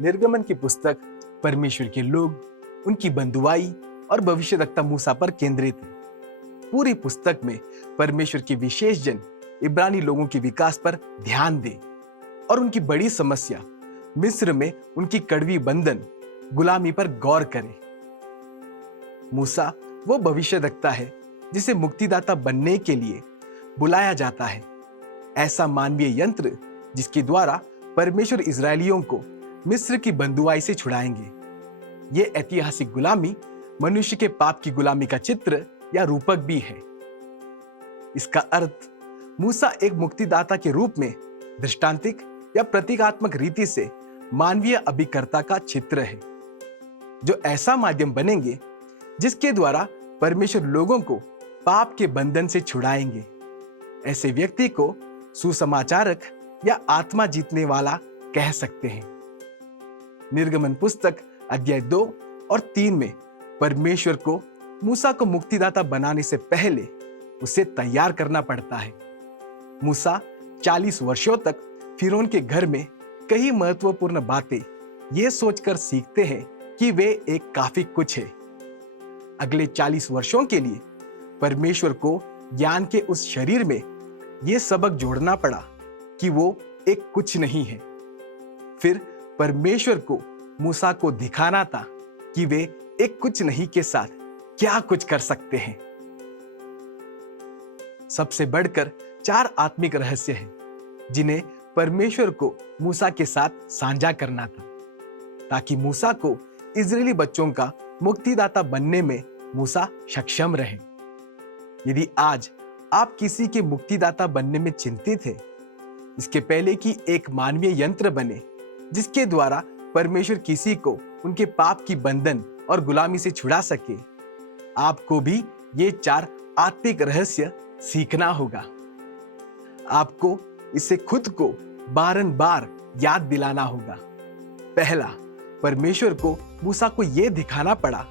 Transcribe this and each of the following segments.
निर्गमन की पुस्तक परमेश्वर के लोग, उनकी बंधुआई और भविष्यद्वक्ता मूसा पर केंद्रित है। पूरी पुस्तक में परमेश्वर के विशेष जन इब्रानी लोगों के विकास पर ध्यान दे और उनकी बड़ी समस्या मिस्र में उनकी कड़वी बंधन, गुलामी पर गौर करे। मूसा वो भविष्यद्वक्ता है जिसे मुक्तिदाता बनने के लिए बुलाया जाता है, ऐसा मानवीय यंत्र जिसके द्वारा परमेश्वर इजरायलियों को मिस्र की बंधुआई से छुड़ाएंगे। ये ऐतिहासिक गुलामी मनुष्य के पाप की गुलामी का चित्र या रूपक भी है। इसका अर्थ मूसा एक मुक्तिदाता के रूप में दृष्टांतिक या प्रतीकात्मक रीति से मानवीय अभिकर्ता का चित्र है, जो ऐसा माध्यम बनेंगे जिसके द्वारा परमेश्वर लोगों को पाप के बंधन से छुड़ाएंगे। ऐसे व्यक्ति को सुसमाचारक या आत्मा जीतने वाला कह सकते हैं। निर्गमन पुस्तक अध्याय 2 और 3 में परमेश्वर को मूसा को मुक्तिदाता बनाने से पहले उसे तैयार करना पड़ता है। मूसा 40 वर्षों तक फिरौन के घर में कई महत्वपूर्ण बातें ये सोचकर सीखते हैं कि वे एक काफी कुछ है। अगले 40 वर्षों के लिए परमेश्वर को ज्ञान के उस शरीर में यह सबक जोड़ना पड़ा कि वो एक कुछ नहीं है। फिर परमेश्वर को मूसा को दिखाना था कि वे एक कुछ नहीं के साथ क्या कुछ कर सकते हैं। सबसे बढ़कर 4 आत्मिक रहस्य हैं जिन्हें परमेश्वर को मूसा के साथ साझा करना था, ताकि मूसा को इजरायली बच्चों का मुक्तिदाता बनने में मूसा सक्षम रहे। यदि आज आप किसी के मुक्तिदाता बनने में चिंतित हैं, इसके पहले कि एक मानवीय यंत्र बने जिसके द्वारा परमेश्वर किसी को उनके पाप की बंधन और गुलामी से छुड़ा सके, आपको भी ये 4 आत्मिक रहस्य सीखना होगा। आपको इसे खुद को बारंबार याद दिलाना होगा। पहला, परमेश्वर को मूसा को यह दिखाना पड़ा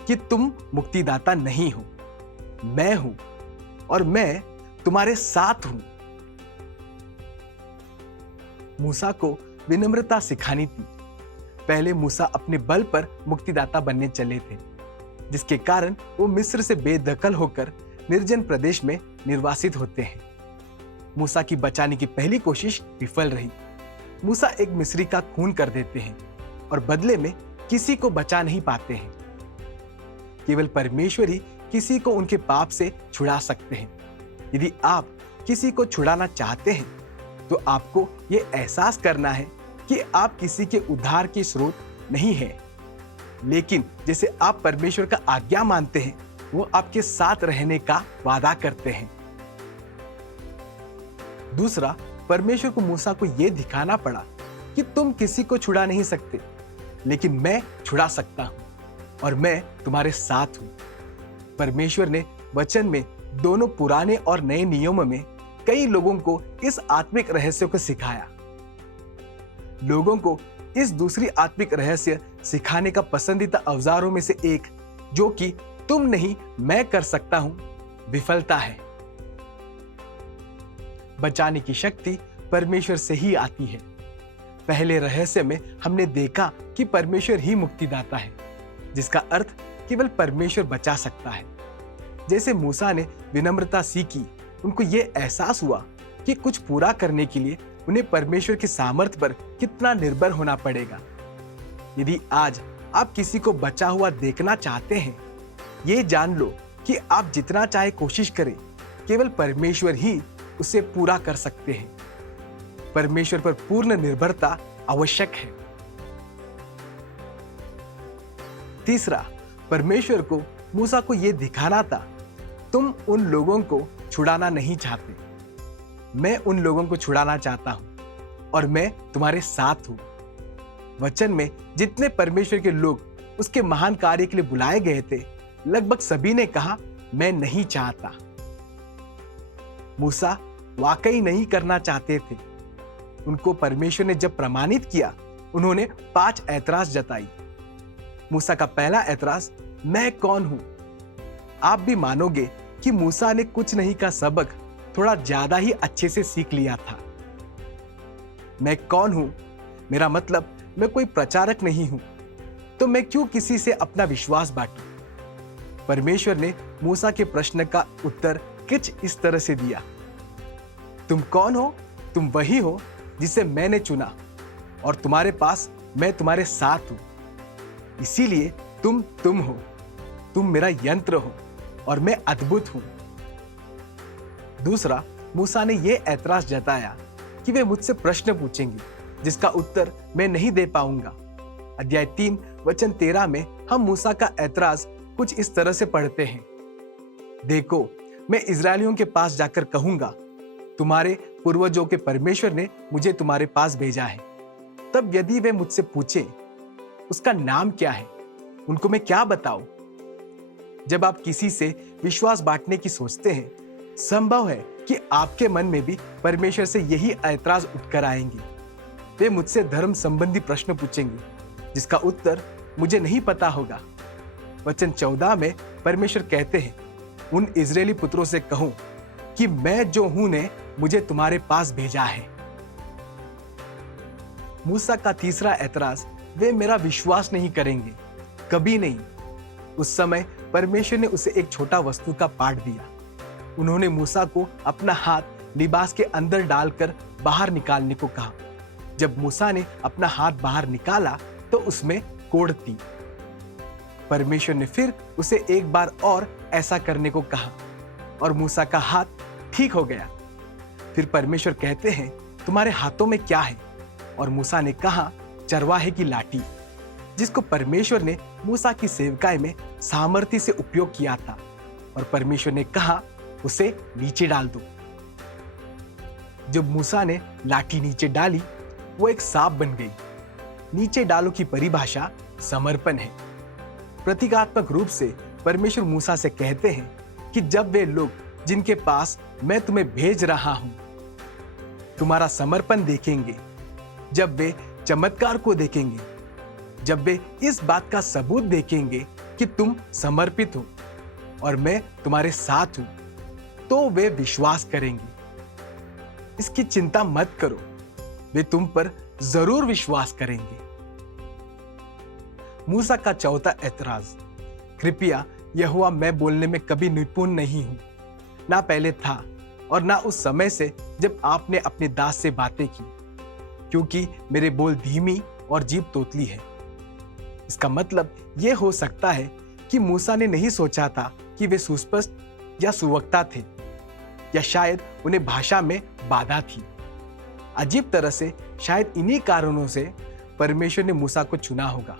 कि तुम मुक्तिदाता नहीं हो, मैं हूं और मैं तुम्हारे साथ हूं। मूसा को विनम्रता सिखानी थी। पहले मूसा अपने बल पर मुक्तिदाता बनने चले थे, जिसके कारण वो मिस्र से बेदखल होकर निर्जन प्रदेश में निर्वासित होते हैं। मूसा की बचाने की पहली कोशिश विफल रही। मूसा एक मिस्री का खून कर देते हैं और बदले में किसी को बचा नहीं पाते हैं। केवल परमेश्वर ही किसी को उनके पाप से छुड़ा सकते हैं। यदि आप किसी को छुड़ाना चाहते हैं तो आपको यह एहसास करना है कि आप किसी के उद्धार के स्रोत नहीं हैं, लेकिन जैसे आप परमेश्वर का आज्ञा मानते हैं, वो आपके साथ रहने का वादा करते हैं। दूसरा, परमेश्वर को मूसा को यह दिखाना पड़ा कि तुम किसी को छुड़ा नहीं सकते, लेकिन मैं छुड़ा सकता हूं और मैं तुम्हारे साथ हूं। परमेश्वर ने वचन में दोनों पुराने और नए नियमों में कई लोगों को इस आत्मिक रहस्य को सिखाया। लोगों को इस दूसरी आत्मिक रहस्य सिखाने का पसंदीदा औजारों में से एक, जो कि तुम नहीं मैं कर सकता हूं, विफलता है। बचाने की शक्ति परमेश्वर से ही आती है। पहले रहस्य में हमने देखा कि परमेश्वर ही मुक्तिदाता है, जिसका अर्थ केवल परमेश्वर बचा सकता है। जैसे मूसा ने विनम्रता सीखी, उनको यह एहसास हुआ कि कुछ पूरा करने के लिए उन्हें परमेश्वर के सामर्थ्य पर कितना निर्भर होना पड़ेगा। यदि आज आप किसी को बचा हुआ देखना चाहते हैं, ये जान लो कि आप जितना चाहे कोशिश करें, केवल परमेश्वर ही उसे पूरा कर सकते हैं। परमेश्वर पर पूर्ण निर्भरता आवश्यक है। तीसरा, परमेश्वर को मूसा को यह दिखाना था, तुम उन लोगों को छुड़ाना नहीं चाहते, मैं उन लोगों को छुड़ाना चाहता हूं और मैं तुम्हारे साथ हूं। वचन में जितने परमेश्वर के लोग उसके महान कार्य के लिए बुलाए गए थे, लगभग सभी ने कहा, मैं नहीं चाहता। मूसा वाकई नहीं करना चाहते थे। उनको परमेश्वर ने जब प्रमाणित किया, उन्होंने 5 ऐतराज जताई। मूसा का पहला ऐतराज, मैं कौन हूं? आप भी मानोगे कि मूसा ने कुछ नहीं का सबक थोड़ा ज्यादा ही अच्छे से सीख लिया था। मैं कौन हूं? मेरा मतलब मैं कोई प्रचारक नहीं हूं, तो मैं क्यों किसी से अपना विश्वास बांटूं? परमेश्वर ने मूसा के प्रश्न का उत्तर कुछ इस तरह से दिया, तुम कौन हो? तुम वही हो जिसे मैंने चुना, और तुम्हारे पास मैं तुम्हारे साथ हूं। इसीलिए तुम हो। तुम मेरा यंत्र हो और मैं अद्भुत हूं। दूसरा, मूसा ने यह ऐतराज जताया कि वे मुझसे प्रश्न पूछेंगे जिसका उत्तर मैं नहीं दे पाऊंगा। अध्याय 3 वचन 13 में हम मूसा का ऐतराज कुछ इस तरह से पढ़ते हैं, देखो, मैं इजरायलियों के पास जाकर कहूंगा, तुम्हारे पूर्वजों के परमेश्वर ने मुझे तुम्हारे पास भेजा है। तब यदि वे मुझसे पूछें, उसका नाम क्या है, उनको मैं क्या बताऊं? जब आप किसी से विश्वास बांटने की सोचते हैं, संभव है कि आपके मन में भी परमेश्वर से यही ऐतराज उठकर आएंगे। वे मुझसे धर्म संबंधी प्रश्न पूछेंगे जिसका उत्तर मुझे नहीं पता होगा। वचन 14 में परमेश्वर कहते हैं, उन इजरायली पुत्रों से कहो कि मैं जो हूं ने मुझे तुम्हारे पास भेजा है। मूसा का तीसरा ऐतराज, वे मेरा विश्वास नहीं करेंगे, कभी नहीं। उस समय परमेश्वर ने उसे एक छोटा वस्तु का पाठ दिया। उन्होंने मूसा को अपना हाथ लिबास के अंदर डालकर बाहर निकालने को कहा। जब मूसा ने अपना हाथ बाहर निकाला तो उसमें कोढ़ थी। परमेश्वर ने फिर उसे एक बार और ऐसा करने को कहा और मूसा का हाथ ठीक हो गया। फिर परमेश्वर कहते हैं, तुम्हारे हाथों में क्या है? और मूसा ने कहा, चरवाहे की लाठी, जिसको परमेश्वर ने मूसा की सेवकाई में सामर्थ्य से उपयोग किया था। और परमेश्वर ने कहा, उसे नीचे डाल दो। जब मूसा ने लाठी नीचे डाली, वो एक सांप बन गई। नीचे डालो की परिभाषा समर्पण है। प्रतीकात्मक रूप से परमेश्वर मूसा से कहते हैं कि जब वे लोग जिनके पास मैं तुम्हें भेज रहा हूं तुम्हारा समर्पण देखेंगे, जब वे चमत्कार को देखेंगे, जब वे इस बात का सबूत देखेंगे कि तुम समर्पित हो और मैं तुम्हारे साथ हूं, तो वे विश्वास करेंगे। इसकी चिंता मत करो, वे तुम पर जरूर विश्वास करेंगे। मूसा का चौथा ऐतराज, कृपया यहोवा, मैं बोलने में कभी निपुण नहीं हूं, ना पहले था और ना उस समय से जब आपने अपने दास से बातें की, क्योंकि मेरे बोल धीमी और जीभ तोतली है। इसका मतलब यह हो सकता है कि मूसा ने नहीं सोचा था कि वे सुस्पष्ट या सुवक्ता थे, या शायद उन्हें भाषा में बाधा थी। अजीब तरह से शायद इन्हीं कारणों से परमेश्वर ने मूसा को चुना होगा।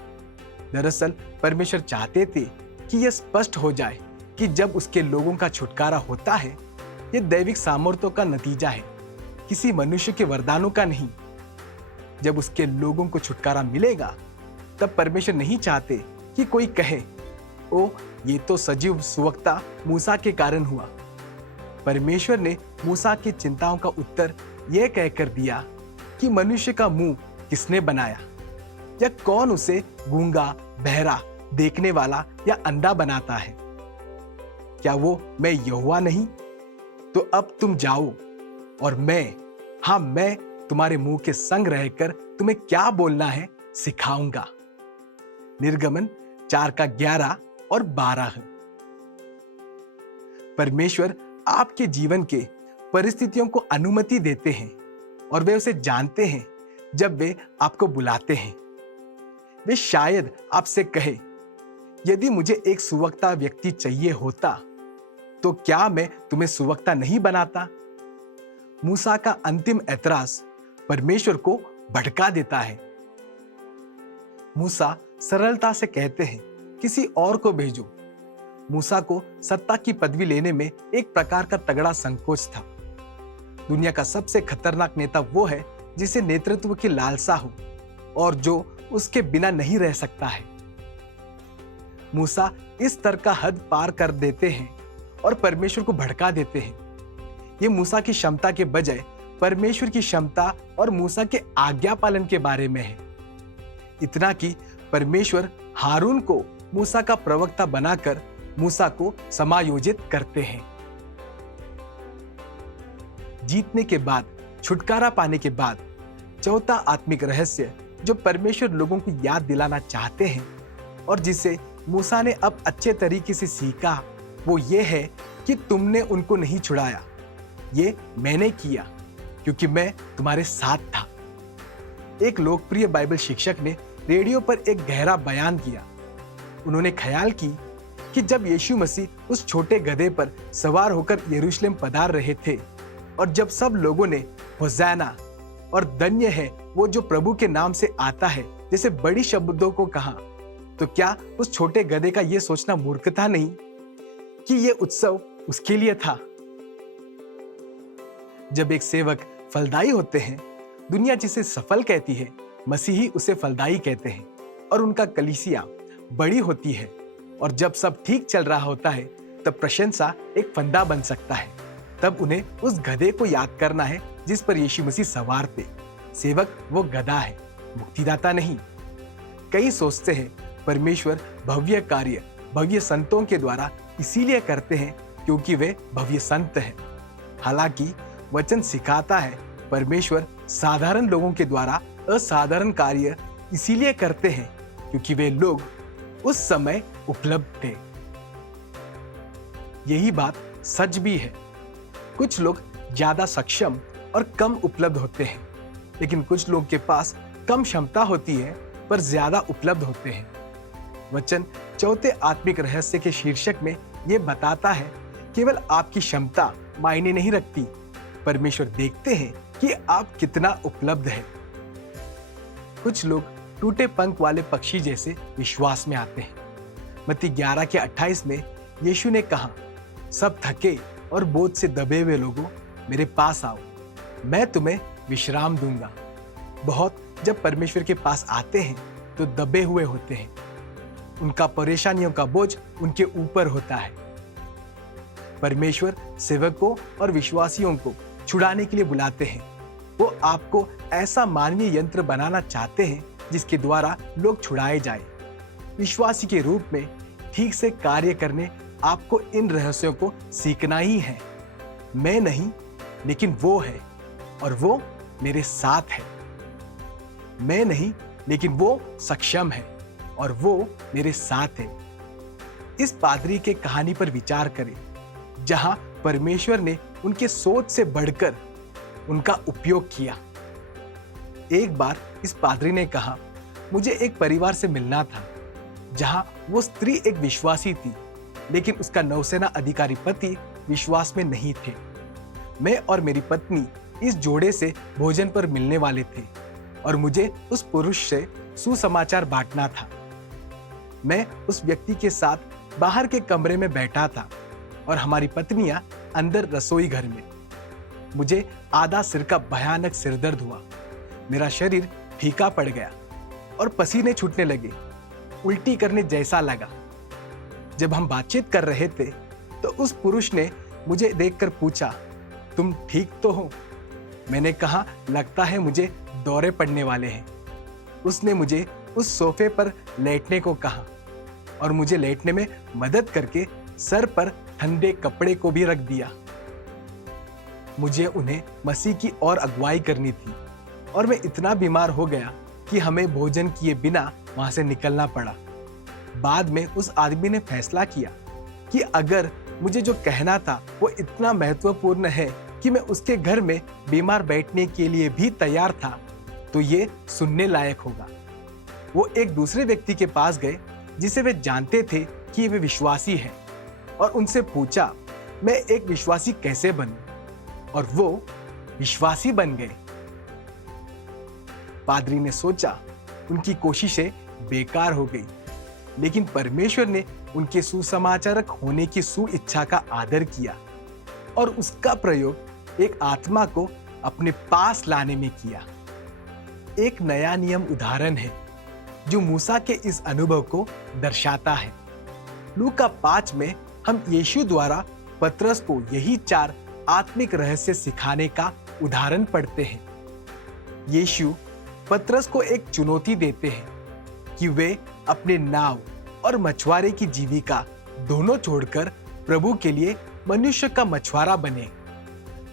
दरअसल परमेश्वर चाहते थे कि यह स्पष्ट हो जाए कि जब उसके लोगों का छुटकारा होता है, यह दैविक सामर्थ्यों का नतीजा है, किसी मनुष्य के वरदानों का नहीं। जब उसके लोगों को छुटकारा मिलेगा, तब परमेश्वर नहीं चाहते कि कोई कहे, ओ, ये तो सजीव सुवक्ता मूसा के कारण हुआ। परमेश्वर ने मूसा की चिंताओं का उत्तर यह कहकर दिया कि मनुष्य का मुंह किसने बनाया, या कौन उसे गूंगा, बहरा, देखने वाला या अंधा बनाता है? क्या वो मैं यहोवा नहीं? तो अब तुम जाओ और मैं तुम्हारे मुंह के संग रहकर तुम्हें क्या बोलना है सिखाऊंगा। निर्गमन 4:11 और 12। परमेश्वर आपके जीवन के परिस्थितियों को अनुमति देते हैं और वे उसे जानते हैं जब वे आपको बुलाते हैं। वे शायद आपसे कहे, यदि मुझे एक सुवक्ता व्यक्ति चाहिए होता तो क्या मैं तुम्हें सुवक्ता नहीं बनाता? मूसा का अंतिम ऐतराज परमेश्वर को भड़का देता है। मूसा सरलता से कहते हैं, किसी और को भेजो। मूसा को सत्ता की पदवी लेने में एक प्रकार का तगड़ा संकोच था। दुनिया का सबसे खतरनाक नेता वो है जिसे नेतृत्व की लालसा हो और जो उसके बिना नहीं रह सकता है। मूसा इस स्तर का हद पार कर देते हैं और परमेश्वर को भड़का देते हैं। ये मूसा की क्षमता के बजाय परमेश्वर की क्षमता और मूसा के आज्ञा पालन के बारे में है। इतना कि परमेश्वर हारून को मूसा का प्रवक्ता बनाकर मूसा को समायोजित करते हैं। जीतने के बाद, छुटकारा पाने के बाद, चौथा आत्मिक रहस्य जो परमेश्वर लोगों को याद दिलाना चाहते हैं और जिसे मूसा ने अब अच्छे तरीके से सीखा, वो ये है कि तुमने उनको नहीं छुड़ाया, ये मैंने किया क्योंकि मैं तुम्हारे साथ था। एक लोकप्रिय बाइबल शिक्षक ने रेडियो पर एक गहरा बयान किया। उन्होंने ख्याल की कि जब यीशु मसीह उस छोटे गधे पर सवार होकर यरूशलेम पधार रहे थे और जब सब लोगों ने होज़ैना और धन्य है वो जो प्रभु के नाम से आता है जैसे बड़ी शब्दों को कहा, तो क्या उस छोटे गधे का ये सोचना मूर्खता नहीं कि ये उत्सव उसके लिए था? जब एक सेवक फलदायी होते हैं, दुनिया जिसे सफल कहती है, मसीही उसे फलदायी कहते हैं, और उनका कलीसिया बड़ी होती है और जब सब ठीक चल रहा होता है तब प्रशंसा एक फंदा बन सकता है। तब उन्हें उस गधे को याद करना है जिस पर यीशु मसीह सवार थे। सेवक वो गधा है, मुक्तिदाता नहीं। कई सोचते हैं परमेश्वर भव्य कार्य भव्य संतों के द्वारा इसीलिए करते हैं क्योंकि वे भव्य संत हैं। हालांकि वचन सिखाता है परमेश्वर साधारण लोगों के द्वारा असाधारण कार्य इसीलिए करते हैं क्योंकि वे लोग उस समय उपलब्ध थे। यही बात सच भी है। कुछ लोग ज्यादा सक्षम और कम उपलब्ध होते हैं, लेकिन कुछ लोग के पास कम क्षमता होती है पर ज्यादा उपलब्ध होते हैं। वचन चौथे आत्मिक रहस्य के शीर्षक में यह बताता है केवल आपकी क्षमता मायने नहीं रखती, परमेश्वर देखते हैं कि आप कितना उपलब्ध है। कुछ लोग टूटे पंख वाले पक्षी जैसे विश्वास में आते हैं। मत्ती 11:28 में यीशु ने कहा, सब थके और बोझ से दबे हुए लोगों मेरे पास आओ, मैं तुम्हें विश्राम दूंगा। बहुत जब परमेश्वर के पास आते हैं तो दबे हुए होते हैं, उनका परेशानियों का बोझ उनके ऊपर होता है। परमेश्वर सेवकों और विश्वासियों को छुड़ाने के लिए बुलाते हैं। वो आपको ऐसा मानवीय यंत्र बनाना चाहते हैं जिसके द्वारा लोग छुड़ाए जाए। विश्वासी के रूप में ठीक से कार्य करने आपको इन रहस्यों को सीखना ही है। मैं नहीं, लेकिन वो है और वो मेरे साथ है। मैं नहीं, लेकिन वो सक्षम है और वो मेरे साथ है। इस पादरी के कहानी पर विचार करें, जहां परमेश्वर ने उनके सोच से बढ़कर उनका उपयोग किया। एक बार इस पादरी ने कहा, मुझे एक परिवार से मिलना था जहां वो स्त्री एक विश्वासी थी, लेकिन उसका नौसेना अधिकारी पति विश्वास में नहीं थे। मैं और मेरी पत्नी इस जोड़े से भोजन पर मिलने वाले थे और मुझे उस पुरुष से सुसमाचार बांटना था। मैं उस व्यक्ति के साथ बाहर के कमरे में बैठा था और हमारी पत्नियां अंदर रसोई घर में। मुझे आधा सिर का भयानक सिरदर्द हुआ। मेरा शरीर फीका पड़ गया और पसीने छूटने लगे, उल्टी करने जैसा लगा। जब हम बातचीत कर रहे थे तो उस पुरुष ने मुझे देखकर पूछा, तुम ठीक तो हो? मैंने कहा, लगता है मुझे दौरे पड़ने वाले हैं। उसने मुझे उस सोफे पर लेटने को कहा और मुझे लेटने में मदद करके सर पर ठंडे कपड़े को भी रख दिया। मुझे उन्हें मसीह की ओर अगुवाई करनी थी और मैं इतना बीमार हो गया कि हमें भोजन किए बिना वहां से निकलना पड़ा। बाद में उस आदमी ने फैसला किया कि अगर मुझे जो कहना था वो इतना महत्वपूर्ण है कि मैं उसके घर में बीमार बैठने के लिए भी तैयार था, तो ये सुनने लायक होगा। वो एक दूसरे व्यक्ति के पास गए जिसे वे जानते थे कि वे विश्वासी हैं और उनसे पूछा, मैं एक विश्वासी कैसे बनूं? और वो विश्वासी बन गए। पादरी ने सोचा उनकी कोशिशें बेकार हो गई, लेकिन परमेश्वर ने उनके सुसमाचारक होने की सुइच्छा का आदर किया और उसका प्रयोग एक आत्मा को अपने पास लाने में किया। एक नया नियम उदाहरण है जो मूसा के इस अनुभव को दर्शाता है। लूका 5 में हम यीशु द्वारा पतरस को यही 4 आत्मिक रहस्य सिखाने का उदाहरण पढ़ते हैं। यीशु पतरस को एक चुनौती देते हैं कि वे अपने नाव और मछुआरे की जीविका दोनों छोड़कर प्रभु के लिए मनुष्य का मछुआरा बने।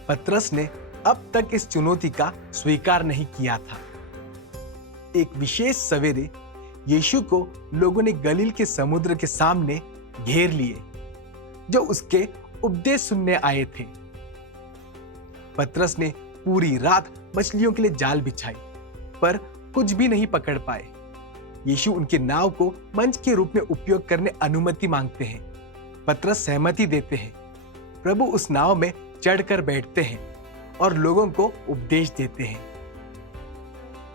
पतरस ने अब तक इस चुनौती का स्वीकार नहीं किया था। एक विशेष सवेरे यीशु को लोगों ने गलील के समुद्र के सामने घेर लिए, जो उसके उपदेश सुनने आए थे। पतरस ने पूरी रात मछलियों के लिए जाल बिछाई, पर कुछ भी नहीं पकड़ पाए। यीशु उनके नाव को मंच के रूप में उपयोग करने अनुमति मांगते हैं। पतरस सहमति देते हैं। प्रभु उस नाव में चढ़कर बैठते हैं और लोगों को उपदेश देते हैं।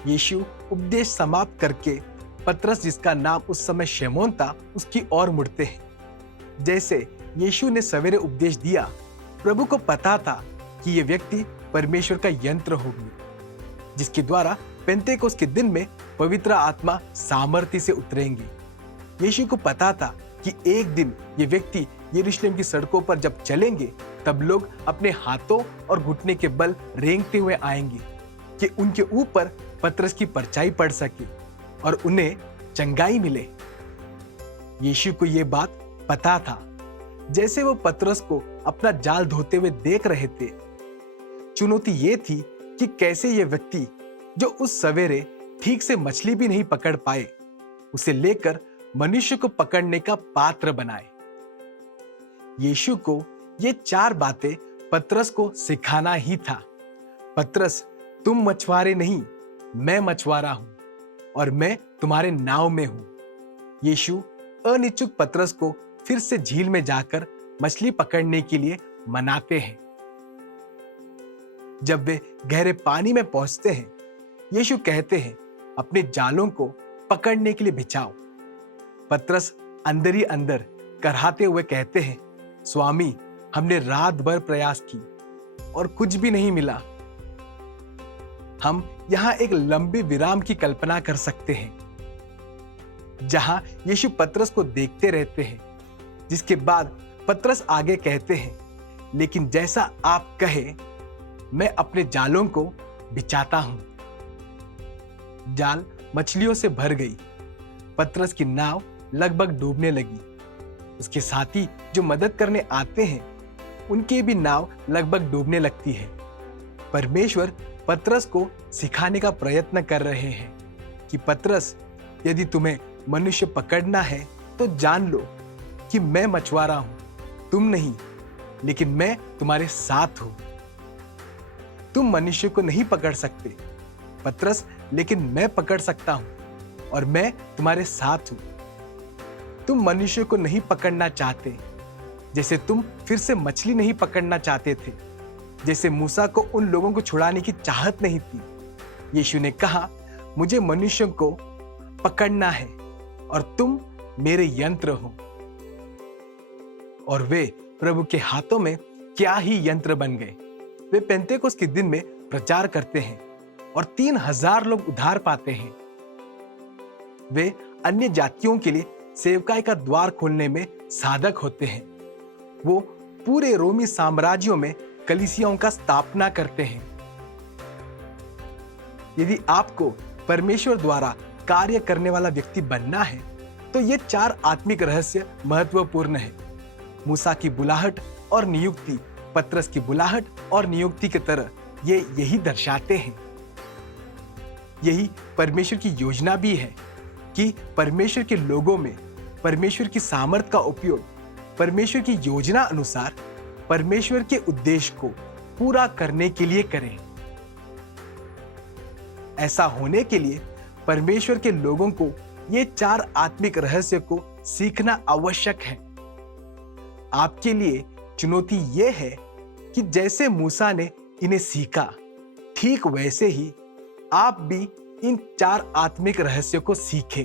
यीशु उपदेश समाप्त करके पतरस, जिसका नाम उस समय शमौन था, उसकी ओर मुड़ते हैं। जैसे यीशु ने सवेरे उपदेश दिया, प्रभु को पता था कि यह व्यक्ति परमेश्वर का यंत्र होगी, जिसके द्वारा पेंतेकोस्त के दिन में पवित्र आत्मा सामर्थ्य से उतरेंगी। यीशु को पता था कि एक दिन ये व्यक्ति यरूशलेम की सड़कों पर जब चलेंगे, तब लोग अपने हाथों और घुटने के बल रेंगते हुए आएंगे कि उनके ऊपर पतरस की परछाई पड़ सके और उन्हें चंगाई मिले। यीशु को यह बात पता था। जैसे वो पतरस को अपना जाल धोते हुए देख रहे थे, चुनौती ये थी कि कैसे यह व्यक्ति, जो उस सवेरे ठीक से मछली भी नहीं पकड़ पाए, उसे लेकर मनुष्य को पकड़ने का पात्र बनाए। यीशु को ये 4 बातें पतरस को सिखाना ही था। पतरस, तुम मछुआरे नहीं, मैं मछुआरा हूं और मैं तुम्हारे नाव में हूं। यीशु अनिच्छुक पतरस को फिर से झील में जाकर मछली पकड़ने के लिए मनाते हैं। जब वे गहरे पानी में पहुंचते हैं, यीशु कहते हैं, अपने जालों को पकड़ने के लिए बिछाओ। पतरस अंदर ही अंदर कराहते हुए कहते हैं, स्वामी, हमने रात भर प्रयास की और कुछ भी नहीं मिला। हम यहां एक लंबे विराम की कल्पना कर सकते हैं, जहां यीशु पतरस को देखते रहते हैं, जिसके बाद पतरस आगे कहते हैं, लेकिन जैसा आप कहे, मैं अपने जालों को बिछाता हूं। जाल मछलियों से भर गई। पतरस की नाव लगभग डूबने लगी। उसके साथी जो मदद करने आते हैं, उनकी भी नाव लगभग डूबने लगती है। परमेश्वर पतरस को सिखाने का प्रयत्न कर रहे हैं कि पतरस, यदि तुम्हें मनुष्य पकड़ना है तो जान लो कि मैं मछुआरा हूं, तुम नहीं, लेकिन मैं तुम्हारे साथ हूं। तुम मनुष्य को नहीं पकड़ सकते पतरस, लेकिन मैं पकड़ सकता हूं और मैं तुम्हारे साथ हूं। तुम मनुष्य को नहीं पकड़ना चाहते, जैसे तुम फिर से मछली नहीं पकड़ना चाहते थे, जैसे मूसा को उन लोगों को छुड़ाने की चाहत नहीं थी। यीशु ने कहा, मुझे मनुष्यों को पकड़ना है और तुम मेरे यंत्र हो। और वे प्रभु के हाथों में क्या ही यंत्र बन गए। वे पेंतेकोस्त के दिन में प्रचार करते हैं और 3000 लोग उद्धार पाते हैं। वे अन्य जातियों के लिए सेवकाई का द्वार खोलने में साधक होते हैं। वो पूरे रोमी साम्राज्यों में कलीसियाओं का स्थापना करते हैं। यदि आपको परमेश्वर द्वारा कार्य करने वाला व्यक्ति बनना है, तो ये 4 आत्मिक रहस्य महत्वपूर्ण है। मूसा की बुलाहट और नियुक्ति, पतरस की बुलाहट और नियुक्ति की तरह ये यही दर्शाते हैं। यही परमेश्वर की योजना भी है कि परमेश्वर के लोगों में परमेश्वर की सामर्थ का उपयोग परमेश्वर की योजना अनुसार परमेश्वर के उद्देश्य को पूरा करने के लिए करें। ऐसा होने के लिए परमेश्वर के लोगों को ये 4 आत्मिक रहस्य को सीखना आवश्यक है। आपके लिए चुनौती यह है कि जैसे मूसा ने इन्हें सीखा, ठीक वैसे ही आप भी इन 4 आत्मिक रहस्यों को सीखें।